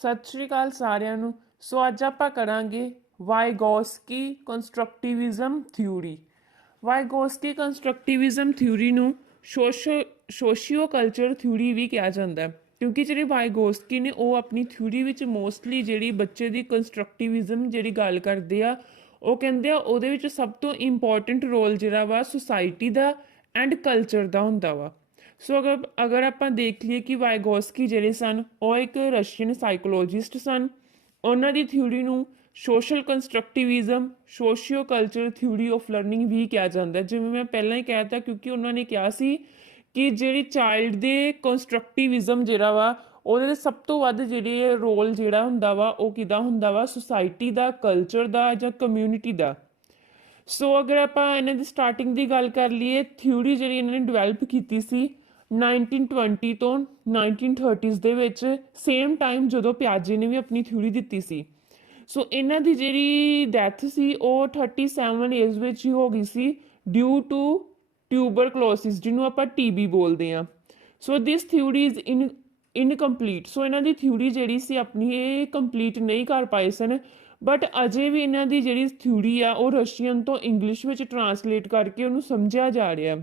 ਸਤਿ ਸ਼੍ਰੀ ਅਕਾਲ ਸਾਰਿਆਂ ਨੂੰ। ਸੋ ਅੱਜ ਆਪਾਂ ਕਰਾਂਗੇ ਵਾਈਗੋਸਕੀ ਕੰਸਟਰਕਟਿਵਿਜ਼ਮ ਥਿਊਰੀ। ਵਾਈਗੋਸਕੀ ਕੰਸਟਰਕਟਿਵਿਜ਼ਮ ਥਿਊਰੀ ਨੂੰ ਸੋਸ਼ੀਓ ਕਲਚਰ ਥਿਊਰੀ ਵੀ ਕਿਹਾ ਜਾਂਦਾ ਹੈ, ਕਿਉਂਕਿ ਜਿਹੜੀ ਵਾਈਗੋਸਕੀ ਨੇ ਉਹ ਆਪਣੀ ਥਿਊਰੀ ਵਿੱਚ ਮੋਸਟਲੀ ਜਿਹੜੀ ਬੱਚੇ ਦੀ ਕੰਸਟਰਕਟਿਵਿਜ਼ਮ ਜਿਹੜੀ ਗੱਲ ਕਰਦੇ ਆ, ਉਹ ਕਹਿੰਦੇ ਆ ਉਹਦੇ ਵਿੱਚ ਸਭ ਤੋਂ ਇੰਪੋਰਟੈਂਟ ਰੋਲ ਜਿਹੜਾ ਵਾ ਸੁਸਾਇਟੀ ਦਾ ਐਂਡ ਕਲਚਰ ਦਾ ਹੁੰਦਾ ਵਾ। ਸੋ ਅਗਰ ਆਪਾਂ ਦੇਖ ਲਈਏ ਕਿ ਵਾਈਗੋਸਕੀ ਜਿਹੜੇ ਸਨ ਉਹ ਇੱਕ ਰਸ਼ੀਅਨ ਸਾਈਕੋਲੋਜਿਸਟ ਸਨ। ਉਹਨਾਂ ਦੀ ਥਿਊਰੀ ਨੂੰ social constructivism socio culture theory of learning ਵੀ ਕਿਹਾ ਜਾਂਦਾ, ਜਿਵੇਂ ਮੈਂ ਪਹਿਲਾਂ ਹੀ ਕਹਿ ਤਾ, ਕਿਉਂਕਿ ਉਹਨਾਂ ਨੇ ਕਿਹਾ ਸੀ ਕਿ ਜਿਹੜੀ ਚਾਈਲਡ ਦੇ ਕੰਸਟਰਕਟਿਵਿਜ਼ਮ ਜਿਹੜਾ ਵਾ ਉਹਦੇ ਸਭ ਤੋਂ ਵੱਧ ਜਿਹੜੇ ਰੋਲ ਜਿਹੜਾ ਹੁੰਦਾ ਵਾ ਉਹ ਕਿਹਦਾ ਹੁੰਦਾ ਵਾ, ਸੁਸਾਇਟੀ ਦਾ, ਕਲਚਰ ਦਾ ਜਾਂ ਕਮਿਊਨਿਟੀ ਦਾ। ਸੋ ਅਗਰ ਆਪਾਂ ਇਹਨਾਂ ਦੀ ਸਟਾਰਟਿੰਗ ਦੀ ਗੱਲ ਕਰ ਲਈਏ, ਥਿਊਰੀ ਜਿਹੜੀ ਇਹਨਾਂ ਨੇ ਡਿਵੈਲਪ ਕੀਤੀ ਸੀ 1920 ਤੋਂ 1930s ਦੇ ਵਿੱਚ, ਸੇਮ ਟਾਈਮ ਜਦੋਂ ਪਿਆਜੇ ਨੇ ਵੀ ਆਪਣੀ ਥਿਊਰੀ ਦਿੱਤੀ ਸੀ। ਸੋ ਇਹਨਾਂ ਦੀ ਜਿਹੜੀ ਡੈਥ ਸੀ ਉਹ 37 ਏਜ ਵਿੱਚ ਹੀ ਹੋ ਗਈ ਸੀ, ਡਿਊ ਟੂ ਟਿਊਬਰਕਲੋਸਿਸ, ਜਿਹਨੂੰ ਆਪਾਂ TB ਬੋਲਦੇ ਹਾਂ। ਸੋ ਦਿਸ ਥਿਊਰੀ ਇਜ਼ ਇਨਕੰਪਲੀਟ। ਸੋ ਇਹਨਾਂ ਦੀ ਥਿਊਰੀ ਜਿਹੜੀ ਸੀ ਆਪਣੀ ਇਹ ਕੰਪਲੀਟ ਨਹੀਂ ਕਰ ਪਾਏ ਸਨ, ਬਟ ਅਜੇ ਵੀ ਇਹਨਾਂ ਦੀ ਜਿਹੜੀ ਥਿਊਰੀ ਆ ਉਹ ਰਸ਼ੀਅਨ ਤੋਂ ਇੰਗਲਿਸ਼ ਵਿੱਚ ਟਰਾਂਸਲੇਟ ਕਰਕੇ ਉਹਨੂੰ ਸਮਝਿਆ ਜਾ ਰਿਹਾ।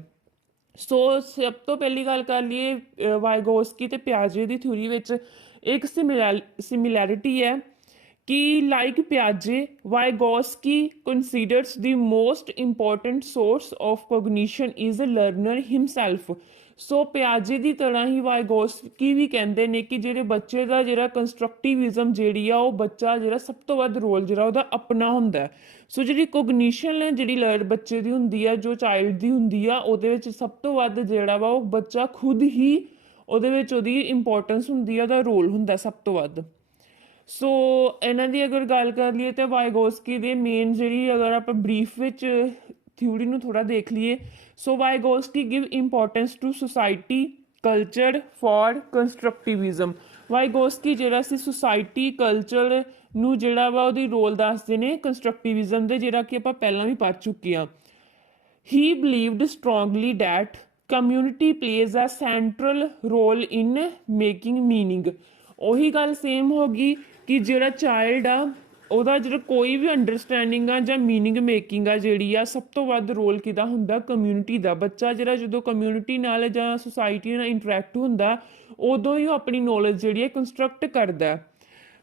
ਸੋ ਸਭ ਤੋਂ ਪਹਿਲੀ ਗੱਲ ਕਰ ਲਈਏ ਵਾਈਗੋਸਕੀ ਤੇ ਪਿਆਜੇ ਦੀ ਥਿਊਰੀ ਵਿੱਚ ਇੱਕ ਸਿਮਿਲੈਰਿਟੀ ਹੈ ਕਿ ਲਾਈਕ ਪਿਆਜੇ, Vygotsky considers the most important source of cognition is a learner himself. So ਪਿਆਜੇ ਦੀ ਤਰ੍ਹਾਂ ਹੀ ਵਾਈਗੋਸਕੀ ਵੀ ਕਹਿੰਦੇ ਨੇ ਕਿ ਜਿਹੜੇ ਬੱਚੇ ਦਾ ਜਿਹੜਾ ਕੰਸਟਰਕਟਿਵਿਜ਼ਮ ਜਿਹੜੀ ਆ ਉਹ ਬੱਚਾ ਜਿਹੜਾ ਸਭ ਤੋਂ ਵੱਧ ਰੋਲ ਜਿਹੜਾ ਉਹਦਾ ਆਪਣਾ ਹੁੰਦਾ। ਸੋ ਜਿਹੜੀ ਕੋਗਨੀਸ਼ਨ ਹੈ ਜਿਹੜੀ ਬੱਚੇ ਦੀ ਹੁੰਦੀ ਆ, ਜੋ ਚਾਈਲਡ ਦੀ ਹੁੰਦੀ ਆ, ਉਹਦੇ ਵਿੱਚ ਸਭ ਤੋਂ ਵੱਧ ਜਿਹੜਾ ਵਾ ਉਹ ਬੱਚਾ ਖੁਦ ਹੀ ਉਹਦੇ ਵਿੱਚ ਉਹਦੀ ਇੰਪੋਰਟੈਂਸ ਹੁੰਦੀ ਆ, ਉਹਦਾ ਰੋਲ ਹੁੰਦਾ ਸਭ ਤੋਂ ਵੱਧ। ਸੋ ਇਹਨਾਂ ਦੀ ਅਗਰ ਗੱਲ ਕਰ ਲਈਏ ਤਾਂ ਵਾਈਗੋਸਕੀ ਦੇ ਮੇਨ ਜਿਹੜੀ ਅਗਰ ਆਪਾਂ ਬਰੀਫ ਵਿੱਚ ਥਿਊਰੀ ਨੂੰ ਥੋੜ੍ਹਾ ਦੇਖ ਲਈਏ, so Vygotsky give importance to society culture for constructivism. Vygotsky ਜਿਹੜਾ ਸੀ ਸੁਸਾਇਟੀ ਕਲਚਰ ਨੂੰ ਜਿਹੜਾ ਵਾ ਉਹਦੀ ਰੋਲ ਦੱਸਦੇ ਨੇ ਕੰਸਟਰਕਟਿਵਿਜ਼ਮ ਦੇ, ਜਿਹੜਾ ਕਿ ਆਪਾਂ ਪਹਿਲਾਂ ਵੀ ਪੜ੍ਹ ਚੁੱਕੇ ਹਾਂ। He believed strongly that community plays a central role in making meaning. ਉਹੀ ਗੱਲ ਸੇਮ ਹੋ ਗਈ ਕਿ ਜਿਹੜਾ ਚਾਈਲਡ ਆ ਉਹਦਾ ਜਿਹੜਾ ਕੋਈ ਵੀ ਅੰਡਰਸਟੈਂਡਿੰਗ ਆ ਜਾਂ ਮੀਨਿੰਗ ਮੇਕਿੰਗ ਆ ਜਿਹੜੀ ਆ, ਸਭ ਤੋਂ ਵੱਧ ਰੋਲ ਕਿਹਦਾ ਹੁੰਦਾ, ਕਮਿਊਨਿਟੀ ਦਾ। ਬੱਚਾ ਜਿਹੜਾ ਜਦੋਂ ਕਮਿਊਨਿਟੀ ਨਾਲ ਜਾਂ ਸੁਸਾਇਟੀ ਨਾਲ ਇੰਟਰੈਕਟ ਹੁੰਦਾ ਉਦੋਂ ਹੀ ਉਹ ਆਪਣੀ ਨੌਲੇਜ ਜਿਹੜੀ ਹੈ ਕੰਸਟਰਕਟ ਕਰਦਾ।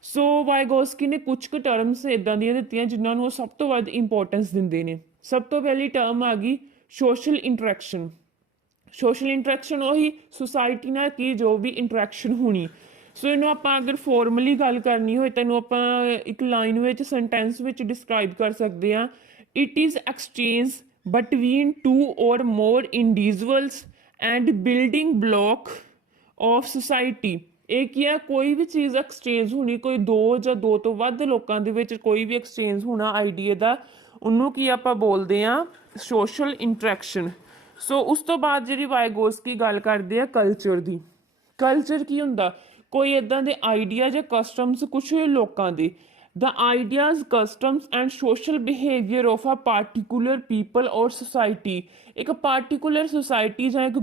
ਸੋ ਵਾਈਗੋਸਕੀ ਨੇ ਕੁਝ ਕੁ ਟਰਮਸ ਇੱਦਾਂ ਦੀਆਂ ਦਿੱਤੀਆਂ ਜਿਨ੍ਹਾਂ ਨੂੰ ਉਹ ਸਭ ਤੋਂ ਵੱਧ ਇੰਪੋਰਟੈਂਸ ਦਿੰਦੇ ਨੇ। ਸਭ ਤੋਂ ਪਹਿਲੀ ਟਰਮ ਆ ਗਈ ਸੋਸ਼ਲ ਇੰਟਰੈਕਸ਼ਨ। ਸੋਸ਼ਲ ਇੰਟਰੈਕਸ਼ਨ ਉਹੀ ਸੁਸਾਇਟੀ ਨਾਲ ਕੀ ਜੋ ਵੀ ਇੰਟਰੈਕਸ਼ਨ ਹੋਣੀ। ਸੋ ਇਹਨੂੰ ਆਪਾਂ ਅਗਰ ਫੋਰਮਲੀ ਗੱਲ ਕਰਨੀ ਹੋਏ ਤਾਂ ਇਹਨੂੰ ਆਪਾਂ ਇੱਕ ਲਾਈਨ ਵਿੱਚ, ਸੈਂਟੈਂਸ ਵਿੱਚ ਡਿਸਕ੍ਰਾਈਬ ਕਰ ਸਕਦੇ ਹਾਂ। It is exchange between two or more individuals and building block of society. ਇਹ ਕੀ ਆ, ਕੋਈ ਵੀ ਚੀਜ਼ ਐਕਸਚੇਂਜ ਹੋਣੀ, ਕੋਈ ਦੋ ਜਾਂ ਦੋ ਤੋਂ ਵੱਧ ਲੋਕਾਂ ਦੇ ਵਿੱਚ ਕੋਈ ਵੀ ਐਕਸਚੇਂਜ ਹੋਣਾ ਆਈਡੀਆ ਦਾ, ਉਹਨੂੰ ਕੀ ਆਪਾਂ ਬੋਲਦੇ ਹਾਂ, ਸੋਸ਼ਲ ਇੰਟਰੈਕਸ਼ਨ। ਸੋ ਉਸ ਤੋਂ ਬਾਅਦ ਜਿਹੜੀ ਵਾਈਗੋਸਕੀ ਗੱਲ ਕਰਦੇ ਆ ਕਲਚਰ ਦੀ। ਕਲਚਰ ਕੀ ਹੁੰਦਾ, ਕੋਈ ਇੱਦਾਂ ਦੇ ਆਈਡੀਆ ਜਾਂ ਕਸਟਮਸ ਕੁਛ ਲੋਕਾਂ ਦੇ, the ideas customs and social behaviour of a particular people or society. ਇੱਕ ਪਾਰਟੀਕੂਲਰ ਸੁਸਾਇਟੀ ਜਾਂ ਇੱਕ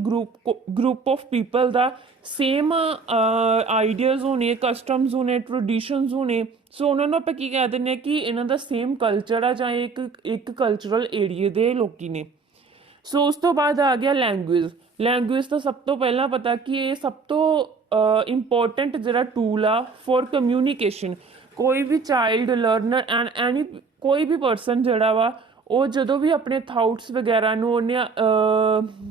ਗਰੁੱਪ ਆਫ ਪੀਪਲ ਦਾ ਸੇਮ ਆਈਡੀਆਜ਼ ਹੋਣੇ, ਕਸਟਮਸ ਹੋਣੇ, ਟ੍ਰਡੀਸ਼ਨਸ ਹੋਣੇ। ਸੋ ਉਹਨਾਂ ਨੂੰ ਆਪਾਂ ਕੀ ਕਹਿ ਦਿੰਦੇ ਹਾਂ ਕਿ ਇਹਨਾਂ ਦਾ ਸੇਮ ਕਲਚਰ ਆ ਜਾਂ ਇੱਕ ਕਲਚਰਲ ਏਰੀਏ ਦੇ ਲੋਕੀ ਨੇ। ਸੋ ਉਸ ਤੋਂ ਬਾਅਦ ਆ ਗਿਆ ਲੈਂਗੁਏਜ। ਲੈਂਗੁਏਜ ਤਾਂ ਸਭ ਤੋਂ ਪਹਿਲਾਂ ਪਤਾ ਕਿ ਇਹ ਸਭ ਤੋਂ ਇੰਪੋਰਟੈਂਟ ਜਿਹੜਾ ਟੂਲ ਆ ਫॉर ਕਮਿਊਨੀਕੇਸ਼ਨ। ਕੋਈ ਵੀ ਚਾਈਲਡ ਲਰਨਰ ਐਂਡ ਕੋਈ ਵੀ ਪਰਸਨ ਜਿਹੜਾ ਵਾ ਉਹ ਜਦੋਂ ਵੀ ਆਪਣੇ ਥਾਊਟਸ ਵਗੈਰਾ ਨੂੰ ਉਹਨੇ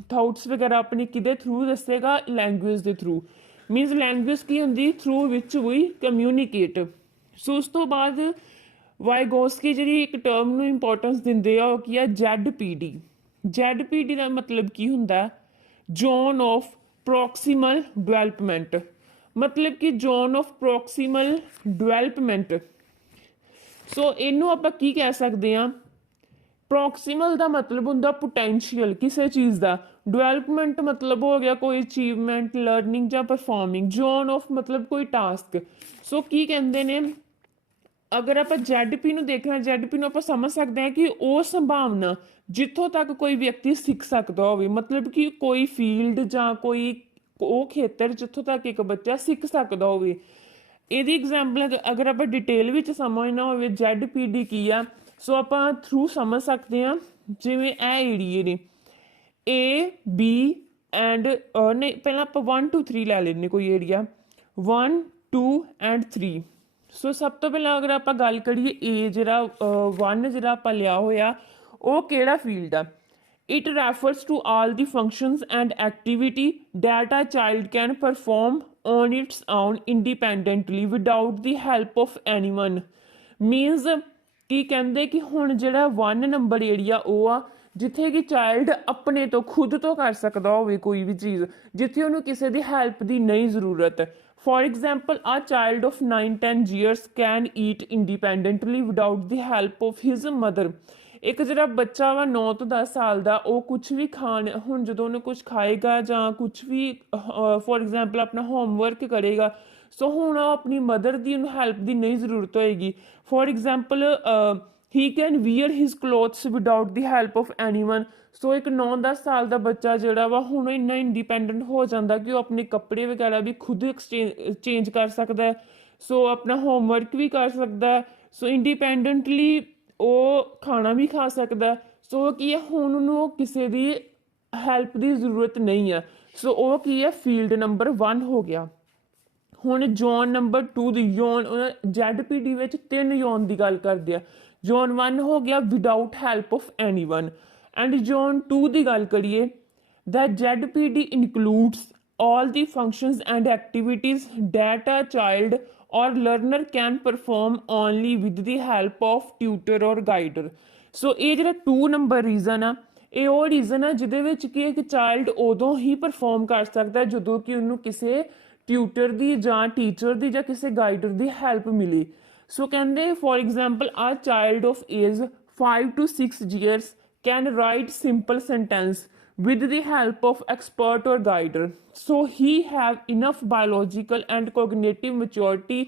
ਥਾਊਟਸ ਵਗੈਰਾ ਆਪਣੇ ਕਿਹਦੇ ਥਰੂ ਦੱਸੇਗਾ, ਲੈਂਗੁਏਜ ਦੇ ਥਰੂ। ਮੀਨਸ ਲੈਂਗੁਏਜ ਕੀ ਹੁੰਦੀ, ਥਰੂ ਵਿਚ ਵੀ ਕਮਿਊਨੀਕੇਟ। ਸੋ ਉਸ ਤੋਂ ਬਾਅਦ ਵਾਈਗੋਸਕੀ ਜਿਹੜੀ ਇੱਕ ਟਰਮ ਨੂੰ ਇੰਪੋਰਟੈਂਸ ਦਿੰਦੇ ਆ ਉਹ ਕੀ ਆ, ZPD। ZPD ਦਾ ਮਤਲਬ ਕੀ ਹੁੰਦਾ, ਜ਼ੋਨ ਆਫ ਪ੍ਰੋਕਸੀਮਲ ਡਿਵੈਲਪਮੈਂਟ। ਮਤਲਬ ਕਿ ਜ਼ੋਨ ਆਫ ਪ੍ਰੋਕਸੀਮਲ ਡਿਵੈਲਪਮੈਂਟ। ਸੋ ਇਹਨੂੰ ਆਪਾਂ ਕੀ ਕਹਿ ਸਕਦੇ ਹਾਂ, ਪ੍ਰੋਕਸੀਮਲ ਦਾ ਮਤਲਬ ਹੁੰਦਾ ਪੋਟੈਂਸ਼ੀਅਲ ਕਿਸੇ ਚੀਜ਼ ਦਾ, ਡਿਵੈਲਪਮੈਂਟ ਮਤਲਬ ਹੋ ਗਿਆ ਕੋਈ ਅਚੀਵਮੈਂਟ, ਲਰਨਿੰਗ ਜਾਂ ਪਰਫਾਰਮਿੰਗ, ਜ਼ੋਨ ਆਫ ਮਤਲਬ ਕੋਈ ਟਾਸਕ। ਸੋ ਕੀ ਕਹਿੰਦੇ ਨੇ, ਅਗਰ ਆਪਾਂ ZP ਨੂੰ ਦੇਖਣਾ, ZP ਨੂੰ ਆਪਾਂ ਸਮਝ ਸਕਦੇ ਹਾਂ ਕਿ ਉਹ ਸੰਭਾਵਨਾ ਜਿੱਥੋਂ ਤੱਕ ਕੋਈ ਵਿਅਕਤੀ ਸਿੱਖ ਸਕਦਾ ਹੋਵੇ। ਮਤਲਬ ਕਿ ਕੋਈ ਫੀਲਡ ਜਾਂ ਕੋਈ ਉਹ ਖੇਤਰ ਜਿੱਥੋਂ ਤੱਕ ਇੱਕ ਬੱਚਾ ਸਿੱਖ ਸਕਦਾ ਹੋਵੇ। ਇਹਦੀ ਐਗਜ਼ਾਮਪਲ ਅਗਰ ਆਪਾਂ ਡਿਟੇਲ ਵਿੱਚ ਸਮਝਣਾ ਹੋਵੇ ZPD ਕੀ ਆ, ਸੋ ਆਪਾਂ ਥਰੂ ਸਮਝ ਸਕਦੇ ਹਾਂ। ਜਿਵੇਂ ਇਹ ਏਰੀਏ ਨੇ A B ਐਂਡ ਨਹੀਂ, ਪਹਿਲਾਂ ਆਪਾਂ 1 2 3 ਲੈ ਲੈਂਦੇ ਕੋਈ ਏਰੀਆ 1 2 ਐਂਡ 3। ਸੋ ਸਭ ਤੋਂ ਪਹਿਲਾਂ ਅਗਰ ਆਪਾਂ ਗੱਲ ਕਰੀਏ A ਜਿਹੜਾ 1 ਜਿਹੜਾ ਆਪਾਂ ਲਿਆ ਹੋਇਆ, ਉਹ ਕਿਹੜਾ ਫੀਲਡ ਆ? It refers to all the functions and activity that a child can perform on its own independently without the help of anyone। Means ਕੀ ਕਹਿੰਦੇ ਕਿ ਹੁਣ ਜਿਹੜਾ 1 ਨੰਬਰ ਏਰੀਆ ਉਹ ਆ ਜਿੱਥੇ ਕਿ ਚਾਈਲਡ ਆਪਣੇ ਤੋਂ ਖੁਦ ਤੋਂ ਕਰ ਸਕਦਾ ਹੋਵੇ ਕੋਈ ਵੀ ਚੀਜ਼, ਜਿੱਥੇ ਉਹਨੂੰ ਕਿਸੇ ਦੀ ਹੈਲਪ ਦੀ ਨਹੀਂ ਜ਼ਰੂਰਤ। For example a child of 9-10 years can eat independently without the help of his mother। ਇੱਕ ਜਿਹੜਾ ਬੱਚਾ ਵਾ 9 ਤੋਂ 10 ਸਾਲ ਦਾ, ਉਹ ਕੁਛ ਵੀ ਖਾਣ, ਹੁਣ ਜਦੋਂ ਉਹਨੇ ਕੁਛ ਖਾਏਗਾ ਜਾਂ ਕੁਛ ਵੀ ਫੋਰ ਐਗਜ਼ਾਮਪਲ ਆਪਣਾ ਹੋਮਵਰਕ ਕਰੇਗਾ, ਸੋ ਹੁਣ ਉਹ ਆਪਣੀ ਮਦਰ ਦੀ ਉਹਨੂੰ ਹੈਲਪ ਦੀ ਨਹੀਂ ਜ਼ਰੂਰਤ ਹੋਏਗੀ। For example he can wear his clothes without the help of anyone. ਸੋ ਇੱਕ 9-10 ਸਾਲ ਦਾ ਬੱਚਾ ਜਿਹੜਾ ਵਾ ਹੁਣ ਇੰਨਾ ਇੰਡੀਪੈਂਡੈਂਟ ਹੋ ਜਾਂਦਾ ਕਿ ਉਹ ਆਪਣੇ ਕੱਪੜੇ ਵਗੈਰਾ ਵੀ ਖੁਦ ਚੇਂਜ ਕਰ ਸਕਦਾ ਹੈ, ਸੋ ਆਪਣਾ ਹੋਮਵਰਕ ਵੀ ਕਰ ਸਕਦਾ ਹੈ, ਸੋ ਇੰਡੀਪੈਂਡੈਂਟਲੀ ਉਹ ਖਾਣਾ ਵੀ ਖਾ ਸਕਦਾ। ਸੋ ਕੀ ਹੈ, ਹੁਣ ਉਹਨੂੰ ਕਿਸੇ ਦੀ ਹੈਲਪ ਦੀ ਜ਼ਰੂਰਤ ਨਹੀਂ ਹੈ। ਸੋ ਉਹ ਕੀ ਹੈ, ਫੀਲਡ ਨੰਬਰ 1 ਹੋ ਗਿਆ। ਹੁਣ ਜ਼ੋਨ ਨੰਬਰ 2 ਦੀ ਜ਼ੋਨ ZPD ਵਿੱਚ 3 ਜ਼ੋਨ ਦੀ ਗੱਲ ਕਰਦੇ ਆ। ਜ਼ੋਨ 1 ਹੋ ਗਿਆ without help of anyone, and zone 2 ਦੀ ਗੱਲ ਕਰੀਏ that ZPD includes all the functions and activities that a child or learner can perform only with the help of tutor or guider। ਸੋ ਇਹ ਜਿਹੜਾ 2 number reason ਆ, ਇਹ ਉਹ reason ਆ ਜਿਹਦੇ ਵਿੱਚ ਕਿ ਇੱਕ ਚਾਈਲਡ ਉਦੋਂ ਹੀ ਪਰਫਾਰਮ ਕਰ ਸਕਦਾ ਜਦੋਂ ਕਿ ਉਹਨੂੰ ਕਿਸੇ ਟਿਊਟਰ ਦੀ ਜਾਂ ਟੀਚਰ ਦੀ ਜਾਂ ਕਿਸੇ ਗਾਈਡਰ ਦੀ ਹੈਲਪ ਮਿਲੇ। ਸੋ ਕਹਿੰਦੇ ਫੋਰ ਐਗਜ਼ਾਮਪਲ ਆ child of age 5 to 6 years can write simple sentence with the help of expert or guider। So he have enough biological and cognitive maturity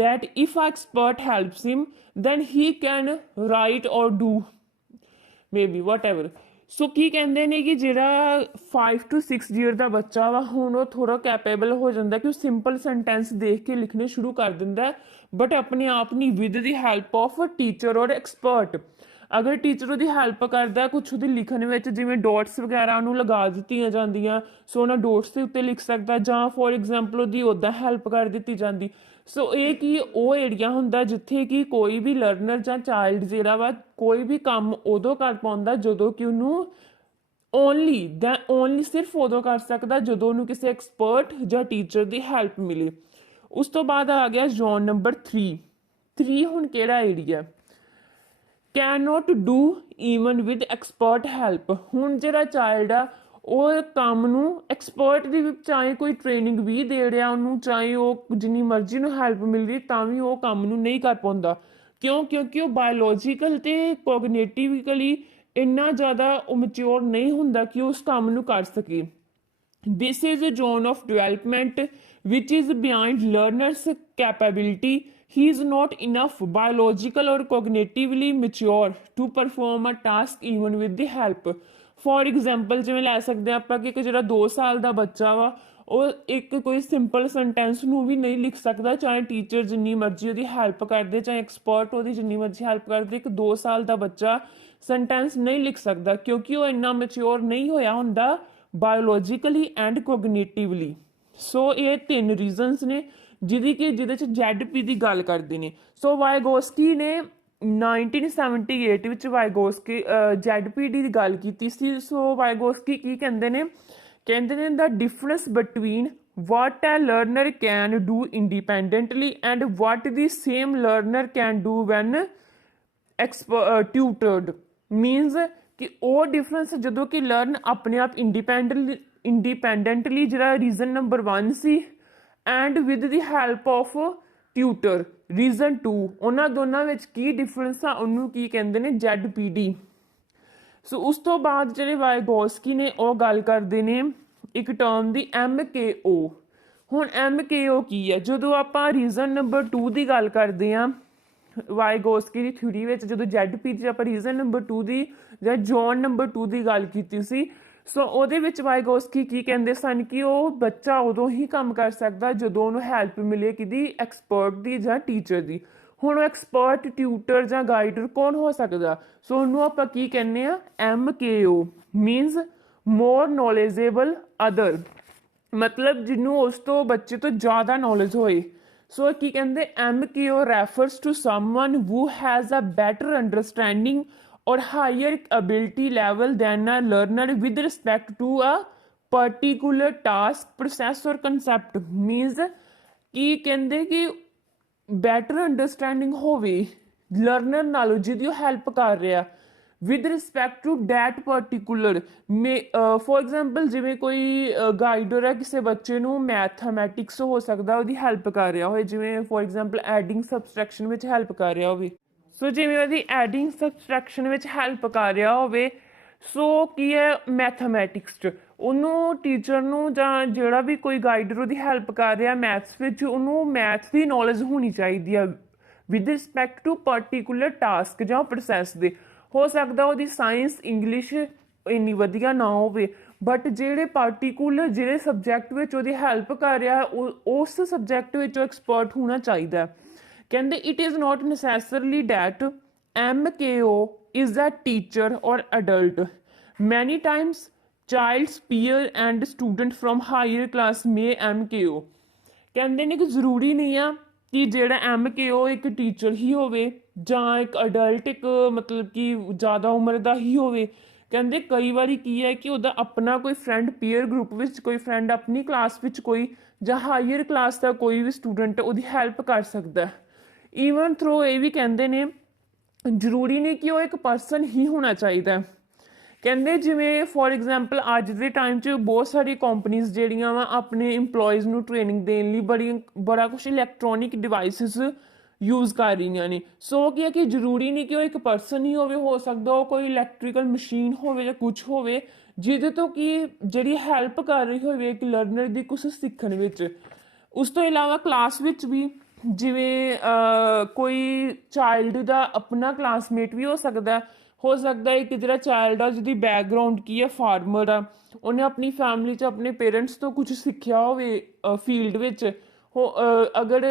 that if an expert helps him, then he can write or do maybe whatever। ਸੋ ਕੀ ਕਹਿੰਦੇ ਨੇ ਕਿ ਜਿਹੜਾ 5 to 6 year ਦਾ ਬੱਚਾ ਵਾ, ਹੁਣ ਉਹ ਥੋੜ੍ਹਾ ਕੈਪੇਬਲ ਹੋ ਜਾਂਦਾ ਕਿ ਉਹ ਸਿੰਪਲ ਸੈਂਟੈਂਸ ਦੇਖ ਕੇ ਲਿਖਣੇ ਸ਼ੁਰੂ ਕਰ ਦਿੰਦਾ, ਬਟ ਆਪਣੇ ਆਪ ਨਹੀਂ, with the help of teacher ਔਰ ਐਕਸਪਰਟ। ਅਗਰ ਟੀਚਰ ਉਹਦੀ ਹੈਲਪ ਕਰਦਾ ਕੁਛ ਉਹਦੇ ਲਿਖਣ ਵਿੱਚ, ਜਿਵੇਂ ਡੋਟਸ ਵਗੈਰਾ ਉਹਨੂੰ ਲਗਾ ਦਿੱਤੀਆਂ ਜਾਂਦੀਆਂ, ਸੋ ਉਹਨਾਂ ਡੋਟਸ ਦੇ ਉੱਤੇ ਲਿਖ ਸਕਦਾ, ਜਾਂ ਫੋਰ ਐਗਜ਼ਾਮਪਲ ਉਹਦੀ ਉੱਦਾਂ ਹੈਲਪ ਕਰ ਦਿੱਤੀ ਜਾਂਦੀ। ਸੋ ਇਹ ਕੀ ਉਹ ਏਰੀਆ ਹੁੰਦਾ ਜਿੱਥੇ ਕਿ ਕੋਈ ਵੀ ਲਰਨਰ ਜਾਂ ਚਾਈਲਡ ਜਿਹੜਾ ਵਾ ਕੋਈ ਵੀ ਕੰਮ ਉਦੋਂ ਕਰ ਪਾਉਂਦਾ ਜਦੋਂ ਕਿ ਉਹਨੂੰ ਓਨਲੀ ਸਿਰਫ ਉਦੋਂ ਕਰ ਸਕਦਾ ਜਦੋਂ ਉਹਨੂੰ ਕਿਸੇ ਐਕਸਪਰਟ ਜਾਂ ਟੀਚਰ ਦੀ ਹੈਲਪ ਮਿਲੇ। ਉਸ ਤੋਂ ਬਾਅਦ ਆ ਗਿਆ ਜ਼ੋਨ ਨੰਬਰ 3। ਹੁਣ ਕਿਹੜਾ area? Can note do even with expert help. ਹੁਣ ਜਿਹੜਾ ਚਾਈਲਡ ਆ ਉਹ ਕੰਮ ਨੂੰ ਐਕਸਪਰਟ ਦੀ ਵੀ ਚਾਹੇ ਕੋਈ ਟ੍ਰੇਨਿੰਗ ਵੀ ਦੇ ਰਿਹਾ ਉਹਨੂੰ, ਚਾਹੇ ਉਹ ਜਿੰਨੀ ਮਰਜ਼ੀ ਨੂੰ ਹੈਲਪ ਮਿਲ ਰਹੀ, ਤਾਂ ਵੀ ਉਹ ਕੰਮ ਨੂੰ ਨਹੀਂ ਕਰ ਪਾਉਂਦਾ। ਕਿਉਂ? ਕਿਉਂਕਿ ਉਹ ਬਾਇਓਲੋਜੀਕਲ ਅਤੇ ਕੋਗਨੇਟਿਵਲੀ ਇੰਨਾ ਜ਼ਿਆਦਾ ਉਹ ਮੈਚਿਓਰ ਨਹੀਂ ਹੁੰਦਾ ਕਿ ਉਸ ਕੰਮ ਨੂੰ ਕਰ ਸਕੇ। This is a zone of development which is beyond learner's capability। He is not enough biological or cognitively mature to perform a task even with the help। For example ਜਿਵੇਂ ਲੈ ਸਕਦੇ ਹਾਂ ਆਪਾਂ ਕਿ ਇੱਕ ਜਿਹੜਾ 2 ਸਾਲ ਦਾ ਬੱਚਾ ਵਾ, ਉਹ ਇੱਕ ਕੋਈ ਸਿੰਪਲ ਸੈਂਟੈਂਸ ਨੂੰ ਵੀ ਨਹੀਂ ਲਿਖ ਸਕਦਾ, ਚਾਹੇ ਟੀਚਰ ਜਿੰਨੀ ਮਰਜ਼ੀ ਉਹਦੀ ਹੈਲਪ ਕਰਦੇ, ਚਾਹੇ ਐਕਸਪਰਟ ਉਹਦੀ ਜਿੰਨੀ ਮਰਜ਼ੀ ਹੈਲਪ ਕਰਦੇ। ਇੱਕ 2 ਸਾਲ ਦਾ ਬੱਚਾ ਸੈਂਟੈਂਸ ਨਹੀਂ ਲਿਖ ਸਕਦਾ ਕਿਉਂਕਿ ਉਹ ਇੰਨਾ ਮੈਚਿਓਰ ਨਹੀਂ ਹੋਇਆ ਹੁੰਦਾ ਬਾਇਓਲੋਜੀਕਲੀ ਐਂਡ ਕੋਗਨੇਟਿਵਲੀ। ਸੋ ਇਹ 3 ਰੀਜ਼ਨਸ ਨੇ ਜਿਹਦੇ 'ਚ ZP ਦੀ ਗੱਲ ਕਰਦੇ ਨੇ। ਸੋ ਵਾਈਗੋਸਕੀ ਨੇ 1978 ਵਿੱਚ ZPD ਦੀ ਗੱਲ ਕੀਤੀ ਸੀ। ਸੋ ਵਾਈਗੋਸਕੀ ਕੀ ਕਹਿੰਦੇ ਨੇ ਦਾ difference between what a learner can do independently and what the same learner can do when tutored। means ਕਿ ਉਹ ਡਿਫਰੈਂਸ ਜਦੋਂ ਕਿ ਲਰਨ ਆਪਣੇ ਆਪ ਇੰਡੀਪੈਂਡੈਂਟਲੀ ਜਿਹੜਾ reason number 1 C, and with the help of tutor reason 2, ਉਹਨਾਂ ਦੋਨਾਂ ਵਿੱਚ ਕੀ ਡਿਫਰੈਂਸ ਆ, ਉਹਨੂੰ ਕੀ ਕਹਿੰਦੇ ਨੇ ZPD। ਸੋ ਉਸ ਤੋਂ ਬਾਅਦ ਜਿਹੜੇ ਵਾਈਗੋਸਕੀ ਨੇ ਉਹ ਗੱਲ ਕਰਦੇ ਨੇ ਇੱਕ ਟਰਮ ਦੀ MKO। ਹੁਣ MKO ਕੀ ਹੈ? ਜਦੋਂ ਆਪਾਂ ਰੀਜ਼ਨ ਨੰਬਰ 2 ਦੀ ਗੱਲ ਕਰਦੇ ਹਾਂ ਵਾਈਗੋਸਕੀ ਦੀ ਥਿਊਰੀ ਵਿੱਚ, ਜਦੋਂ ZP 'ਚ ਆਪਾਂ ਰੀਜ਼ਨ ਨੰਬਰ 2 ਦੀ ਜਾਂ ਜ਼ੋਨ ਨੰਬਰ 2 ਦੀ ਗੱਲ ਕੀਤੀ ਸੀ, ਸੋ ਉਹਦੇ ਵਿੱਚ ਵਾਈਗੋਸਕੀ ਕੀ ਕਹਿੰਦੇ ਸਨ ਕਿ ਉਹ ਬੱਚਾ ਉਦੋਂ ਹੀ ਕੰਮ ਕਰ ਸਕਦਾ ਜਦੋਂ ਉਹਨੂੰ ਹੈਲਪ ਮਿਲੇ ਕਿਹਦੀ, ਐਕਸਪਰਟ ਦੀ ਜਾਂ ਟੀਚਰ ਦੀ। ਹੁਣ ਉਹ ਐਕਸਪਰਟ ਟਿਊਟਰ ਜਾਂ ਗਾਈਡਰ ਕੌਣ ਹੋ ਸਕਦਾ? ਸੋ ਉਹਨੂੰ ਆਪਾਂ ਕੀ ਕਹਿੰਦੇ ਆ, MKO ਮੀਨਸ ਮੋਰ ਨੌਲੇਜੇਬਲ ਅਦਰ, ਮਤਲਬ ਜਿਹਨੂੰ ਉਸ ਤੋਂ ਬੱਚੇ ਤੋਂ ਜ਼ਿਆਦਾ ਨੌਲੇਜ ਹੋਏ। ਸੋ ਕੀ ਕਹਿੰਦੇ, MKO refers to someone who has a better understanding or higher ability level than a learner with respect to a particular task, process or concept। means ਕੀ ਕਹਿੰਦੇ ਕਿ ਬੈਟਰ ਅੰਡਰਸਟੈਂਡਿੰਗ ਹੋਵੇ ਲਰਨਰ ਨਾਲੋਂ ਜਿਹਦੀ ਉਹ ਹੈਲਪ ਕਰ ਰਿਹਾ with respect to that particular for example ਜਿਵੇਂ ਕੋਈ ਗਾਈਡਰ ਹੈ ਕਿਸੇ ਬੱਚੇ ਨੂੰ ਮੈਥਮੈਟਿਕਸ ਹੋ ਸਕਦਾ ਉਹਦੀ ਹੈਲਪ ਕਰ ਰਿਹਾ ਹੋਵੇ, ਜਿਵੇਂ ਫੋਰ ਐਗਜ਼ਾਮਪਲ ਐਡਿੰਗ ਸਬਸਟ੍ਰੈਕਸ਼ਨ ਵਿੱਚ ਹੈਲਪ ਕਰ ਰਿਹਾ ਹੋਵੇ। ਸੋ ਜਿਵੇਂ ਉਹਦੀ ਐਡਿੰਗ ਸਬਸਟ੍ਰੈਕਸ਼ਨ ਵਿੱਚ ਹੈਲਪ ਕਰ ਰਿਹਾ ਹੋਵੇ, ਸੋ ਕੀ ਹੈ ਮੈਥਮੈਟਿਕਸ 'ਚ ਉਹਨੂੰ ਟੀਚਰ ਨੂੰ ਜਾਂ ਜਿਹੜਾ ਵੀ ਕੋਈ ਗਾਈਡਰ ਉਹਦੀ ਹੈਲਪ ਕਰ ਰਿਹਾ ਮੈਥਸ ਵਿੱਚ, ਉਹਨੂੰ ਮੈਥ ਦੀ ਨੌਲੇਜ ਹੋਣੀ ਚਾਹੀਦੀ ਆ with respect to particular task ਜਾਂ ਪ੍ਰੋਸੈਸ ਦੇ। ਹੋ ਸਕਦਾ ਉਹਦੀ ਸਾਇੰਸ ਇੰਗਲਿਸ਼ ਇੰਨੀ ਵਧੀਆ ਨਾ ਹੋਵੇ, ਬਟ ਜਿਹੜੇ ਪਾਰਟੀਕੂਲਰ ਜਿਹੜੇ ਸਬਜੈਕਟ ਵਿੱਚ ਉਹਦੀ ਹੈਲਪ ਕਰ ਰਿਹਾ ਉਸ ਸਬਜੈਕਟ ਵਿੱਚ ਉਹ ਐਕਸਪਰਟ ਹੋਣਾ ਚਾਹੀਦਾ। ਕਹਿੰਦੇ it is not necessarily that MKO is a teacher or adult. Many times child's peer and student from higher class may MKO। ਕਹਿੰਦੇ ਨੇ ਕਿ ਜ਼ਰੂਰੀ ਨਹੀਂ ਆ ਕਿ ਜਿਹੜਾ MKO ਇੱਕ ਟੀਚਰ ਹੀ ਹੋਵੇ ਜਾਂ ਇੱਕ ਅਡਲਟ ਇੱਕ ਮਤਲਬ ਕਿ ਜ਼ਿਆਦਾ ਉਮਰ ਦਾ ਹੀ ਹੋਵੇ। ਕਹਿੰਦੇ ਕਈ ਵਾਰੀ ਕੀ ਹੈ ਕਿ ਉਹਦਾ ਆਪਣਾ ਕੋਈ ਫਰੈਂਡ ਪੀਅਰ ਗਰੁੱਪ ਵਿੱਚ ਕੋਈ ਫਰੈਂਡ ਆਪਣੀ ਕਲਾਸ ਵਿੱਚ ਕੋਈ ਜਾਂ ਹਾਇਰ ਕਲਾਸ ਦਾ ਕੋਈ ਵੀ ਸਟੂਡੈਂਟ ਉਹਦੀ ਹੈਲਪ ਕਰ ਸਕਦਾ। ਈਵਨ ਥਰੋ ਇਹ ਵੀ ਕਹਿੰਦੇ ਨੇ ਜ਼ਰੂਰੀ ਨਹੀਂ ਕਿ ਉਹ ਇੱਕ ਪਰਸਨ ਹੀ ਹੋਣਾ ਚਾਹੀਦਾ। ਕਹਿੰਦੇ ਜਿਵੇਂ ਫੋਰ ਐਗਜ਼ਾਮਪਲ ਅੱਜ ਦੇ ਟਾਈਮ 'ਚ ਬਹੁਤ ਸਾਰੀ ਕੰਪਨੀਜ਼ ਜਿਹੜੀਆਂ ਵਾ ਆਪਣੇ ਇੰਪਲੋਇਜ਼ ਨੂੰ ਟ੍ਰੇਨਿੰਗ ਦੇਣ ਲਈ ਬੜਾ ਕੁਛ ਇਲੈਕਟ੍ਰੋਨਿਕ ਡਿਵਾਈਸਿਸ ਯੂਜ਼ ਕਰ ਰਹੀਆਂ ਨੇ। ਸੋ ਕੀ ਹੈ ਕਿ ਜ਼ਰੂਰੀ ਨਹੀਂ ਕਿ ਉਹ ਇੱਕ ਪਰਸਨ ਹੀ ਹੋਵੇ, ਹੋ ਸਕਦਾ ਉਹ ਕੋਈ ਇਲੈਕਟ੍ਰੀਕਲ ਮਸ਼ੀਨ ਹੋਵੇ ਜਾਂ ਕੁਛ ਹੋਵੇ ਜਿਹਦੇ ਤੋਂ ਕਿ ਜਿਹੜੀ ਹੈਲਪ ਕਰ ਰਹੀ ਹੋਵੇ ਇੱਕ ਲਰਨਰ ਦੀ ਕੁਛ ਸਿੱਖਣ ਵਿੱਚ। ਉਸ ਤੋਂ ਇਲਾਵਾ ਕਲਾਸ ਵਿੱਚ ਵੀ ਜਿਵੇਂ ਕੋਈ ਚਾਈਲਡ ਦਾ ਆਪਣਾ ਕਲਾਸਮੇਟ ਵੀ ਹੋ ਸਕਦਾ ਇੱਕ ਜਿਹੜਾ ਚਾਈਲਡ ਆ ਜਿਹਦੀ ਬੈਕਗਰਾਊਂਡ ਕੀ ਹੈ ਫਾਰਮਰ ਆ, ਉਹਨੇ ਆਪਣੀ ਫੈਮਿਲੀ 'ਚ ਆਪਣੇ ਪੇਰੈਂਟਸ ਤੋਂ ਕੁਝ ਸਿੱਖਿਆ ਹੋਵੇ ਫੀਲਡ ਵਿੱਚ। ਅਗਰ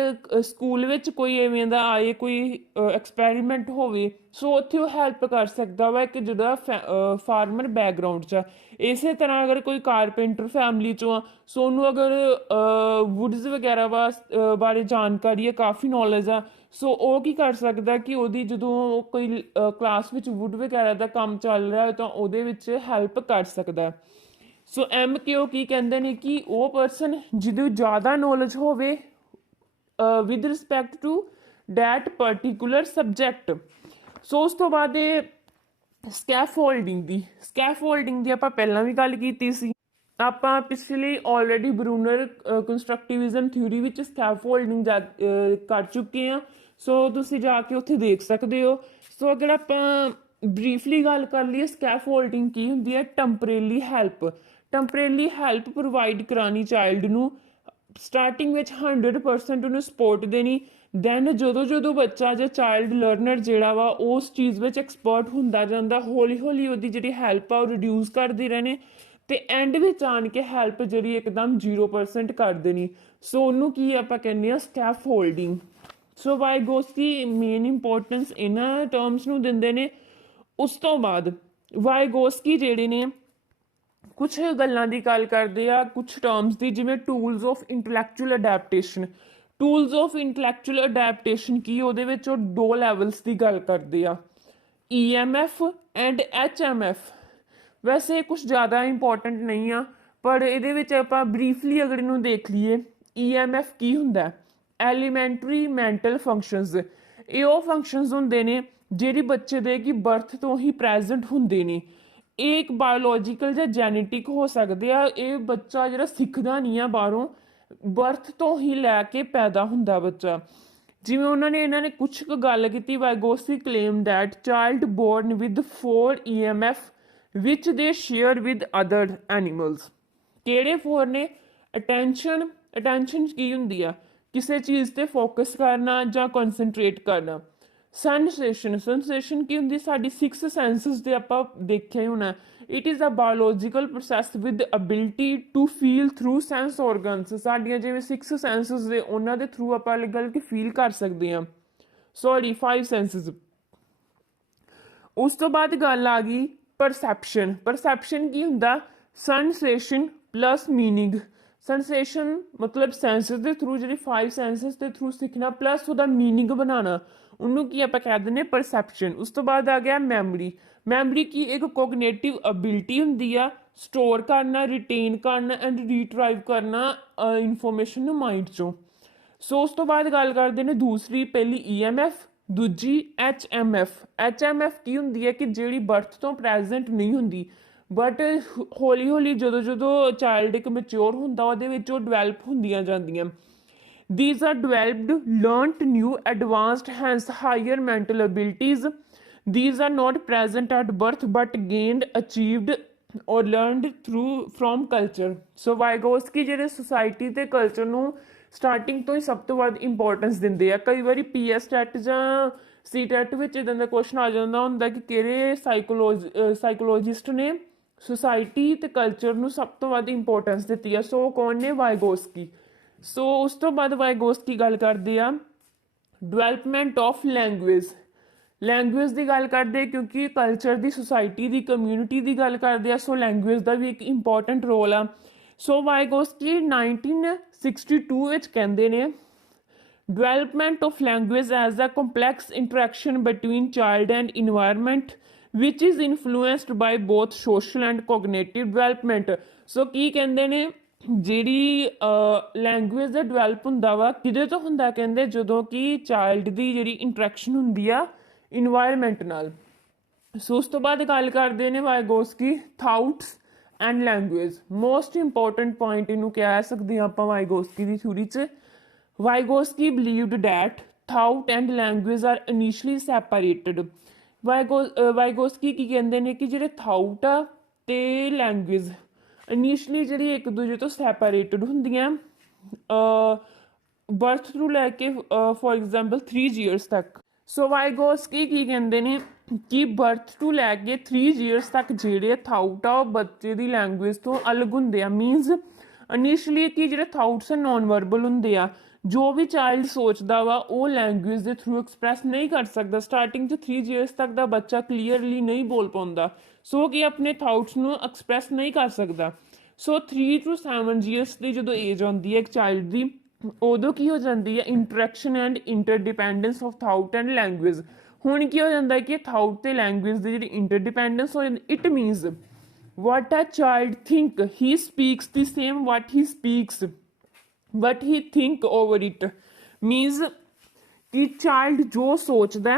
ਸਕੂਲ ਵਿੱਚ ਕੋਈ ਐਵੇਂ ਦਾ ਆਏ ਕੋਈ ਐਕਸਪੈਰੀਮੈਂਟ ਹੋਵੇ, ਸੋ ਉੱਥੇ ਉਹ ਹੈਲਪ ਕਰ ਸਕਦਾ ਵਾ ਇੱਕ ਜਿਹੜਾ ਫਾਰਮਰ ਬੈਕਗਰਾਊਂਡ 'ਚ ਆ। ਇਸੇ ਤਰ੍ਹਾਂ ਅਗਰ ਕੋਈ ਕਾਰਪੈਂਟਰ ਫੈਮਿਲੀ 'ਚੋਂ ਆ, ਸੋ ਉਹਨੂੰ ਅਗਰ ਵੁੱਡਸ ਵਗੈਰਾ ਬਾਰੇ ਜਾਣਕਾਰੀ ਹੈ, ਕਾਫੀ ਨੌਲੇਜ ਆ, ਸੋ ਉਹ ਕੀ ਕਰ ਸਕਦਾ ਕਿ ਉਹਦੀ ਜਦੋਂ ਕੋਈ ਕਲਾਸ ਵਿੱਚ ਵੁੱਡ ਵਗੈਰਾ ਦਾ ਕੰਮ ਚੱਲ ਰਿਹਾ ਤਾਂ ਉਹਦੇ ਵਿੱਚ ਹੈਲਪ ਕਰ ਸਕਦਾ। ਸੋ MKO ਕੀ ਕਹਿੰਦੇ ਨੇ ਕਿ ਉਹ ਪਰਸਨ ਜਿਹਦੀ ਜ਼ਿਆਦਾ ਨੌਲੇਜ ਹੋਵੇ with respect to that particular subject. So ਉਸ ਤੋਂ ਬਾਅਦ ਇਹ ਸਕੈਫੋਲਡਿੰਗ ਦੀ ਆਪਾਂ ਪਹਿਲਾਂ ਵੀ ਗੱਲ ਕੀਤੀ ਸੀ। ਆਪਾਂ ਪਿਛਲੀ ਆਲਰੇਡੀ ਬਰੂਨਰ ਕੰਸਟਰਕਟਿਵਿਜ਼ਮ ਥਿਊਰੀ ਵਿੱਚ ਸਕੈਫੋਲਡਿੰਗ ਕਰ ਚੁੱਕੇ ਹਾਂ, ਸੋ ਤੁਸੀਂ ਜਾ ਕੇ ਉੱਥੇ ਦੇਖ ਸਕਦੇ ਹੋ। ਸੋ ਅਗਰ ਆਪਾਂ ਬਰੀਫਲੀ ਗੱਲ ਕਰ ਲਈਏ ਸਕੈਫੋਲਡਿੰਗ ਕੀ ਹੁੰਦੀ ਹੈ, ਟੈਂਪਰੇਰੀ ਹੈਲਪ ਪ੍ਰੋਵਾਈਡ ਕਰਾਉਣੀ ਚਾਈਲਡ ਨੂੰ। ਸਟਾਰਟਿੰਗ ਵਿੱਚ 100% ਉਹਨੂੰ ਸਪੋਰਟ ਦੇਣੀ, ਦੈਨ ਜਦੋਂ ਬੱਚਾ ਜਾਂ ਚਾਈਲਡ ਲਰਨਰ ਜਿਹੜਾ ਵਾ ਉਸ ਚੀਜ਼ ਵਿੱਚ ਐਕਸਪਰਟ ਹੁੰਦਾ ਜਾਂਦਾ, ਹੌਲੀ ਹੌਲੀ ਉਹਦੀ ਜਿਹੜੀ ਹੈਲਪ ਆ ਉਹ ਰਿਡਿਊਸ ਕਰਦੇ ਰਹਿਣੇ ਅਤੇ ਐਂਡ ਵਿੱਚ ਆਣ ਕੇ ਹੈਲਪ ਜਿਹੜੀ ਇੱਕਦਮ 0% ਕਰ ਦੇਣੀ। ਸੋ ਉਹਨੂੰ ਕੀ ਆਪਾਂ ਕਹਿੰਦੇ ਹਾਂ ਸਕੈਫੋਲਡਿੰਗ। ਸੋ ਵਾਈਗੋਸਕੀ ਮੇਨ ਇੰਪੋਰਟੈਂਸ ਇਹਨਾਂ ਟਰਮਸ ਨੂੰ ਦਿੰਦੇ ਨੇ। ਉਸ ਤੋਂ ਬਾਅਦ ਵਾਈਗੋਸਕੀ ਜਿਹੜੇ ਨੇ ਕੁਛ ਗੱਲਾਂ ਦੀ ਗੱਲ ਕਰਦੇ ਆ, ਕੁਛ ਟਰਮਸ ਦੀ, ਜਿਵੇਂ ਟੂਲਸ ਆਫ ਇੰਟਲੈਕਚੁਅਲ ਅਡੈਪਟੇਸ਼ਨ ਕੀ, ਉਹਦੇ ਵਿੱਚ ਉਹ 2 ਲੈਵਲਸ ਦੀ ਗੱਲ ਕਰਦੇ ਆ, EMF ਐਂਡ HMF। ਵੈਸੇ ਕੁਛ ਜ਼ਿਆਦਾ ਇੰਪੋਰਟੈਂਟ ਨਹੀਂ ਆ, ਪਰ ਇਹਦੇ ਵਿੱਚ ਆਪਾਂ ਬਰੀਫਲੀ ਅਗਰ ਇਹਨੂੰ ਦੇਖ ਲਈਏ, EMF ਕੀ ਹੁੰਦਾ, ਐਲੀਮੈਂਟਰੀ ਮੈਂਟਲ ਫੰਕਸ਼ਨਸ। ਇਹ ਉਹ ਫੰਕਸ਼ਨਸ ਹੁੰਦੇ ਨੇ ਜਿਹੜੇ ਬੱਚੇ ਦੇ ਕਿ ਬਰਥ ਤੋਂ ਹੀ ਪ੍ਰੈਜ਼ੈਂਟ ਹੁੰਦੇ ਨੇ। ਇਹ ਇੱਕ ਬਾਇਓਲੋਜੀਕਲ ਜਾਂ ਜੈਨੇਟਿਕ ਹੋ ਸਕਦੇ ਆ। ਇਹ ਬੱਚਾ ਜਿਹੜਾ ਸਿੱਖਦਾ ਨਹੀਂ ਆ ਬਾਹਰੋਂ, ਬਰਥ ਤੋਂ ਹੀ ਲੈ ਕੇ ਪੈਦਾ ਹੁੰਦਾ ਬੱਚਾ। ਜਿਵੇਂ ਇਹਨਾਂ ਨੇ ਕੁਛ ਕੁ ਗੱਲ ਕੀਤੀ, Vygotsky claim that child born with 4 EMF ਵਿਚ ਦੇ ਸ਼ੇਅਰ ਵਿਦ ਅਦਰ ਐਨੀਮਲਸ। ਕਿਹੜੇ 4 ਨੇ? ਅਟੈਂਸ਼ਨ ਕੀ ਹੁੰਦੀ ਆ, ਕਿਸੇ ਚੀਜ਼ ਤੇ ਫੋਕਸ ਕਰਨਾ ਜਾਂ ਕਨਸਨਟਰੇਟ ਕਰਨਾ। ਸੈਂਸੇਸ਼ਨ ਕੀ ਹੁੰਦੀ ਸਾਡੀ 6 ਸੈਂਸਸ ਦੇ ਆਪਾਂ ਦੇਖਿਆ ਹੀ ਹੋਣਾ it is a biological process with ability to feel through sense organs ਸਾਡੀਆਂ ਜਿਵੇਂ 6 ਸੈਂਸਸ ਦੇ ਉਹਨਾਂ ਦੇ ਥਰੂ ਆਪਾਂ ਗੱਲ ਕਿ ਫੀਲ ਕਰ ਸਕਦੇ ਹਾਂ ਸੌਰੀ 5 ਸੈਂਸਸ ਉਸ ਤੋਂ ਬਾਅਦ ਗੱਲ ਆ ਗਈ ਪਰਸੈਪਸ਼ਨ ਕੀ ਹੁੰਦਾ ਸੈਂਸੇਸ਼ਨ ਪਲੱਸ ਮੀਨਿੰਗ ਸੈਂਸੇਸ਼ਨ ਮਤਲਬ ਸੈਂਸਸ ਦੇ ਥਰੂ ਜਿਹੜੀ 5 ਸੈਂਸਸ ਦੇ ਥਰੂ ਸਿੱਖਣਾ ਪਲੱਸ ਉਹਦਾ ਮੀਨਿੰਗ ਬਣਾਉਣਾ ਉਹਨੂੰ ਕੀ ਆਪਾਂ ਕਹਿ ਦਿੰਦੇ ਪਰਸੈਪਸ਼ਨ ਉਸ ਤੋਂ ਬਾਅਦ ਆ ਗਿਆ ਮੈਮਰੀ ਕੀ ਇੱਕ ਕੋਗਨੇਟਿਵ ਅਬਿਲਿਟੀ ਹੁੰਦੀ ਆ ਸਟੋਰ ਕਰਨਾ ਰਿਟੇਨ ਕਰਨਾ ਐਂਡ ਰੀਟਰਾਈਵ ਕਰਨਾ ਇਨਫੋਰਮੇਸ਼ਨ ਨੂੰ ਮਾਈਂਡ ਚੋਂ ਸੋ ਉਸ ਤੋਂ ਬਾਅਦ ਗੱਲ ਕਰਦੇ ਨੇ ਦੂਸਰੀ ਪਹਿਲੀ EMF ਦੂਜੀ HMF ਕੀ ਹੁੰਦੀ ਹੈ ਕਿ ਜਿਹੜੀ ਬਰਥ ਤੋਂ ਪ੍ਰੈਜ਼ੈਂਟ ਨਹੀਂ ਹੁੰਦੀ ਬਟ ਹੌਲੀ ਹੌਲੀ ਜਦੋਂ ਚਾਈਲਡ ਇੱਕ ਮੈਚਿਓਰ ਹੁੰਦਾ ਉਹਦੇ ਵਿੱਚ ਉਹ ਡਿਵੈਲਪ ਹੁੰਦੀਆਂ ਜਾਂਦੀਆਂ These are developed, learnt new, advanced, hence higher mental abilities. These are not present at birth but gained, achieved or learned from culture. So Vygotsky ਜਿਹੜੇ society ਤੇ culture ਨੂੰ starting ਤੋਂ ਹੀ ਸਭ ਤੋਂ ਵੱਧ importance ਦਿੰਦੇ ਆ ਕਈ ਵਾਰੀ PS ਟੈਟ ਜਾਂ CTET ਵਿੱਚ ਇਦਾਂ ਦਾ ਕੁਐਸਚਨ ਆ ਜਾਂਦਾ ਹੁੰਦਾ ਕਿ ਕਿਹੜੇ ਸਾਈਕੋਲੋਜਿਸਟ ਨੇ society ਤੇ culture ਨੂੰ ਸਭ ਤੋਂ ਵੱਧ importance ਦਿੱਤੀ ਆ ਸੋ ਕੌਣ ਨੇ Vygotsky ਸੋ ਉਸ ਤੋਂ ਬਾਅਦ ਵਾਈਗੋਸਕੀ ਗੱਲ ਕਰਦੇ ਆ ਡਿਵੈਲਪਮੈਂਟ ਆਫ ਲੈਂਗੁਏਜ ਦੀ ਗੱਲ ਕਰਦੇ ਕਿਉਂਕਿ ਕਲਚਰ ਦੀ ਸੁਸਾਇਟੀ ਦੀ ਕਮਿਊਨਿਟੀ ਦੀ ਗੱਲ ਕਰਦੇ ਆ ਸੋ ਲੈਂਗੁਏਜ ਦਾ ਵੀ ਇੱਕ ਇੰਪੋਰਟੈਂਟ ਰੋਲ ਆ ਸੋ ਵਾਈਗੋਸਕੀ 1962 ਵਿੱਚ ਕਹਿੰਦੇ ਨੇ development of language as a complex interaction between child and environment which is influenced by both social and cognitive development so ਕੀ ਕਹਿੰਦੇ ਨੇ ਜਿਹੜੀ ਲੈਂਗੁਏਜ ਦਾ ਡਿਵੈਲਪ ਹੁੰਦਾ ਵਾ ਕਿਹਦੇ ਤੋਂ ਹੁੰਦਾ ਕਹਿੰਦੇ ਜਦੋਂ ਕਿ ਚਾਈਲਡ ਦੀ ਜਿਹੜੀ ਇੰਟਰੈਕਸ਼ਨ ਹੁੰਦੀ ਆ ਇਨਵਾਇਰਮੈਂਟ ਨਾਲ ਸੋ ਉਸ ਤੋਂ ਬਾਅਦ ਗੱਲ ਕਰਦੇ ਨੇ Vygotsky thoughts and language most important point ਇਹਨੂੰ ਕਹਿ ਸਕਦੇ ਹਾਂ ਆਪਾਂ ਵਾਈਗੋਸਕੀ ਦੀ ਥਿਊਰੀ 'ਚ Vygotsky believed that thought and language are initially separated Vygotsky ਕੀ ਕਹਿੰਦੇ ਨੇ ਕਿ ਜਿਹੜੇ ਥਾਊਟ ਆ ਤੇ ਲੈਂਗੁਏਜ ਇਨੀਸ਼ੀਅਲੀ ਜਿਹੜੀ ਇੱਕ ਦੂਜੇ ਤੋਂ ਸੈਪਰੇਟਡ ਹੁੰਦੀਆਂ ਬਰਥ ਤੋਂ ਲੈ ਕੇ ਫੋਰ ਐਗਜ਼ਾਮਪਲ 3 years ਤੱਕ ਸੋ ਵਾਈਗੋਸਕੀ ਕੀ ਕਹਿੰਦੇ ਨੇ ਕਿ ਬਰਥ ਤੋਂ ਲੈ ਕੇ 3 years ਤੱਕ ਜਿਹੜੇ ਥਾਊਟ ਆ ਉਹ ਬੱਚੇ ਦੀ ਲੈਂਗੁਏਜ ਤੋਂ ਅਲੱਗ ਹੁੰਦੇ ਆ ਮੀਨਸ ਇਨੀਸ਼ੀਅਲੀ ਕਿ ਜਿਹੜੇ ਥਾਊਟਸ ਨੋਨ ਵਰਬਲ ਹੁੰਦੇ ਆ ਜੋ ਵੀ ਚਾਈਲਡ ਸੋਚਦਾ ਵਾ ਉਹ ਲੈਂਗੁਏਜ ਦੇ ਥਰੂ ਐਕਸਪ੍ਰੈਸ ਨਹੀਂ ਕਰ ਸਕਦਾ ਸਟਾਰਟਿੰਗ 'ਚ 3 years ਤੱਕ ਦਾ ਬੱਚਾ ਕਲੀਅਰਲੀ ਨਹੀਂ ਬੋਲ ਪਾਉਂਦਾ ਸੋ ਕਿ ਆਪਣੇ ਥਾਊਟਸ ਨੂੰ ਐਕਸਪ੍ਰੈਸ ਨਹੀਂ ਕਰ ਸਕਦਾ ਸੋ 3 to 7 years ਦੀ ਜਦੋਂ ਏਜ ਆਉਂਦੀ ਹੈ ਇੱਕ ਚਾਈਲਡ ਦੀ ਉਦੋਂ ਕੀ ਹੋ ਜਾਂਦੀ ਹੈ interaction and interdependence of thought and language ਹੁਣ ਕੀ ਹੋ ਜਾਂਦਾ ਹੈ ਕਿ ਥਾਊਟ ਤੇ ਲੈਂਗੁਏਜ ਦੀ ਜਿਹੜੀ ਇੰਟਰਡਿਪੈਂਡੈਂਸ ਹੋ ਜਾਂਦੀ it means what a child think he speaks the same what he speaks but he think over it means ਕਿ ਚਾਈਲਡ ਜੋ ਸੋਚਦਾ